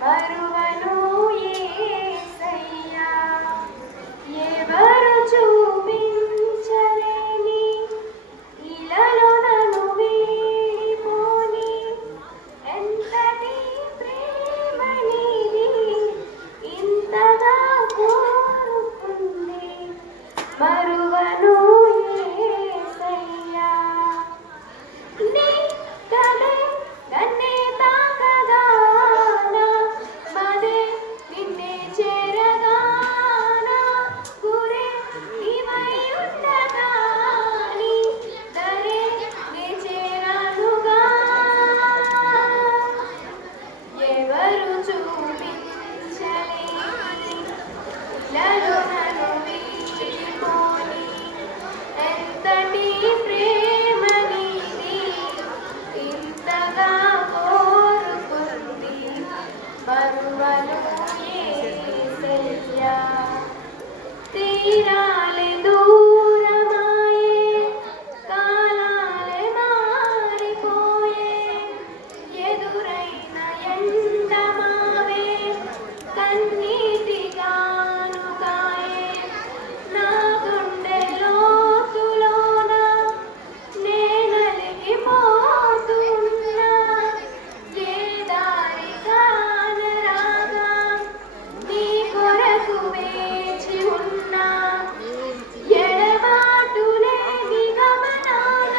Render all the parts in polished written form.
మరువను యేసయ్యా ఎవరు చూపించలేని ఇలలో నన్ను వీడిపోని ఎంతటి ప్రేమ నీది ఇంతగా కోరుకుంది మరువను యేసయ్యా నీ కలే నన్నే తాకగా నా మదే నిన్నే చేరగా నా గురే నీవై ఉండగా నీ దరే నే చేరానుగా ఎవరు చూపించలేని ఇలలో నన్ను వీడిపోని ఎంతటి ప్రేమ నీది ఇంతగా కోరుకుంది మరువను యేసయ్యా తీరాలే దూరమాయే కాలాలే మారిపోయే ఎదురైన ఎండమావే కన్నీటి గానుగాయే నా గుండె లోతులోన నే నలిగిపోతున్నా ఏ దారి కానరాగా నీ కొరకు వేచి ఉన్నా ఎడబాటు లేని గమనాన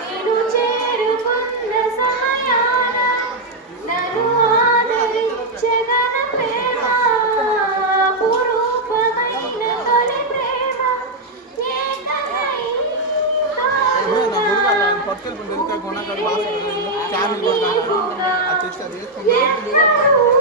నేను చేరుకున్న సమయాన నన్ను ఆదరించెదన ప్రేమ అపురూపమైన తొలి ప్రేమ ఏకమై పట్టుకెళ్ళి గుణకాడు బాగా ఎన్నడూ